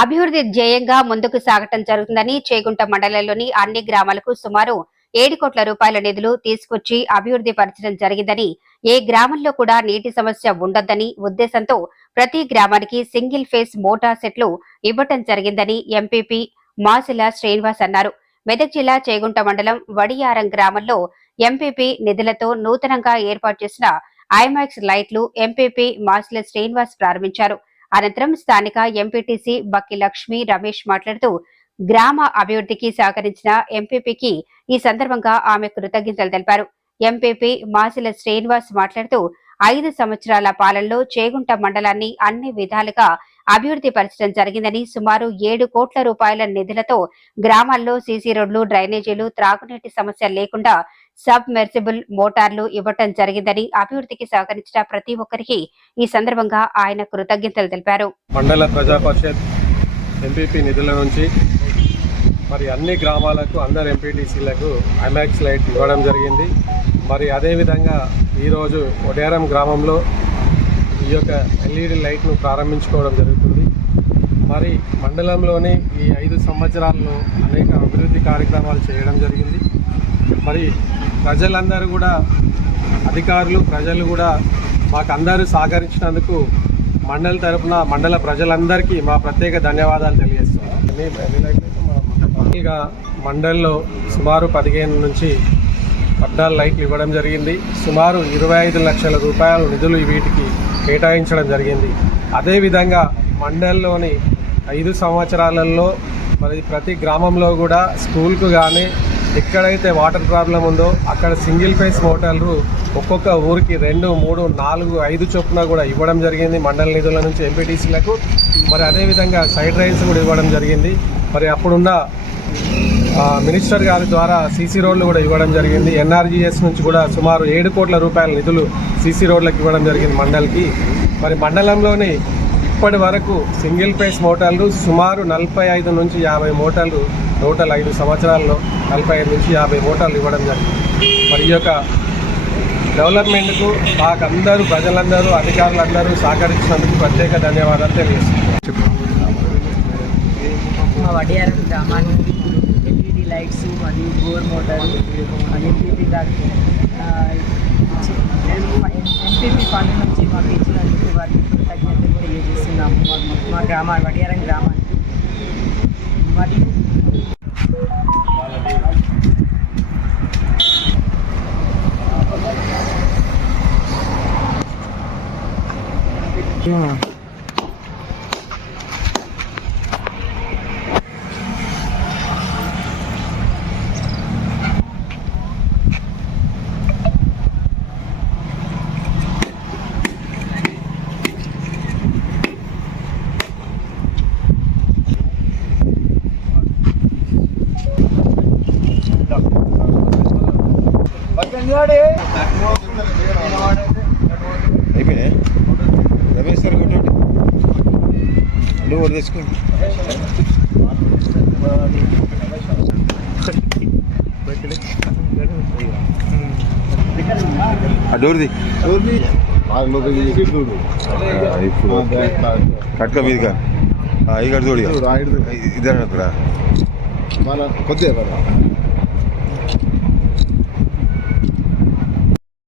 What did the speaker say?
అభివృద్ధి ధ్యేయంగా ముందుకు సాగటం జరుగుతుందని చేగుంట మండలంలోని అన్ని గ్రామాలకు సుమారు 7 కోట్ల రూపాయల నిధులు తీసుకొచ్చి అభివృద్ధి పరచడం జరిగిందని, ఏ గ్రామంలో కూడా నీటి సమస్య ఉండొద్దని ఉద్దేశంతో ప్రతి గ్రామానికి సింగిల్ ఫేస్ మోటార్ సెట్లు ఇవ్వటం జరిగిందని ఎంపీపీ మాసిల శ్రీనివాస్ అన్నారు. మెదక్ జిల్లా చేగుంట మండలం వడియారం గ్రామంలో ఎంపీపీ నిధులతో నూతనంగా ఏర్పాటు చేసిన ఐమాక్స్ లైట్లు ఎంపీపీ మాసిల శ్రీనివాస్ ప్రారంభించారు. అనంతరం స్థానిక ఎంపీటీసీ బక్కి లక్ష్మి రమేష్ మాట్లాడుతూ గ్రామ అభివృద్ధికి సహకరించిన ఎంపీపీకి ఈ సందర్భంగా ఆమె కృతజ్ఞతలు తెలిపారు. ఎంపీపీ మాసిల శ్రీనివాస్ మాట్లాడుతూ 5 సంవత్సరాల పాలనలో చేగుంట మండలాన్ని అన్ని విధాలుగా అభివృద్ధి పరచడం జరిగిందని, సుమారు 7 కోట్ల రూపాయల నిధులతో గ్రామాల్లో సీసీ రోడ్లు, డ్రైనేజీలు, త్రాగునీటి సమస్య లేకుండా సబ్ మెర్సిబుల్ మోటార్లు ఇవ్వటం జరిగిందని, అభివృద్ధికి సహకరించిన ప్రతి ఒక్కరికి ఈ సందర్భంగా ఆయన కృతజ్ఞతలు తెలిపారు. మండల ప్రజా పరిషత్ ఎంపీపీ నిధుల నుంచి మరి అన్ని గ్రామాలకు అందరు ఎంపీటీసీలకు ఐమాక్స్ లైట్ ఇవ్వడం జరిగింది. మరి అదేవిధంగా ఈరోజు వడియారం గ్రామంలో ఈ యొక్క ఎల్ఈడి లైట్ను ప్రారంభించుకోవడం జరుగుతుంది. మరి మండలంలోని ఈ 5 సంవత్సరాల్లో అనేక అభివృద్ధి కార్యక్రమాలు చేయడం జరిగింది. మరి ప్రజలందరూ కూడా, అధికారులు, ప్రజలు కూడా మాకు అందరూ సహకరించినందుకు మండలి తరఫున మండల ప్రజలందరికీ మా ప్రత్యేక ధన్యవాదాలు తెలియజేస్తున్నాం. మండలిలో సుమారు 15 నుంచి 14 లైట్లు ఇవ్వడం జరిగింది. సుమారు 25 లక్షల రూపాయల నిధులు వీటికి కేటాయించడం జరిగింది. అదేవిధంగా మండలిలోని 5 సంవత్సరాలలో మరి ప్రతి గ్రామంలో కూడా స్కూల్కు కానీ ఎక్కడైతే వాటర్ ప్రాబ్లం ఉందో అక్కడ సింగిల్ ఫేస్ మోటార్లు ఒక్కొక్క ఊరికి 2, 3, 4, 5 చొప్పున కూడా ఇవ్వడం జరిగింది మండల నిధుల నుంచి ఎంపీటీసీలకు. మరి అదేవిధంగా సైడ్ రైన్స్ కూడా ఇవ్వడం జరిగింది. మరి అప్పుడున్న మినిస్టర్ గారి ద్వారా సీసీ రోడ్లు కూడా ఇవ్వడం జరిగింది. ఎన్ఆర్జీఎస్ నుంచి కూడా సుమారు 7 కోట్ల రూపాయల నిధులు సీసీ రోడ్లకు ఇవ్వడం జరిగింది మండలికి. మరి మండలంలోని ఇప్పటి వరకు సింగిల్ ఫేస్ మోటార్లు సుమారు 45 నుంచి 50 మోటార్లు, టోటల్ 5 సంవత్సరాల్లో 45 నుంచి 50 మోటార్లు ఇవ్వడం జరిగింది. మరి ఈ యొక్క డెవలప్మెంట్కు మాకందరూ, ప్రజలందరూ, అధికారులందరూ సహకరించినందుకు ప్రత్యేక ధన్యవాదాలు తెలియజేస్తున్నాం. మా వడియారం గ్రామానికి ఎల్ఈడి లైట్స్ మరియు బోర్ మోటారు ఎంపీపీ ఫండ్ నుంచి మాకు ఇచ్చినందుకు వారికి కృతజ్ఞతలు తెలియజేస్తున్నాము. మా వడియారం గ్రామానికి మరియు అయిపోయినాయి. రమేష్ సార్ కొట్టండి, నువ్వు తెచ్చుకోండి. డోర్ది ఇప్పుడు కట్క మీదిగా ఇక్కడ చూడు, ఇద్దరు కొద్దిగా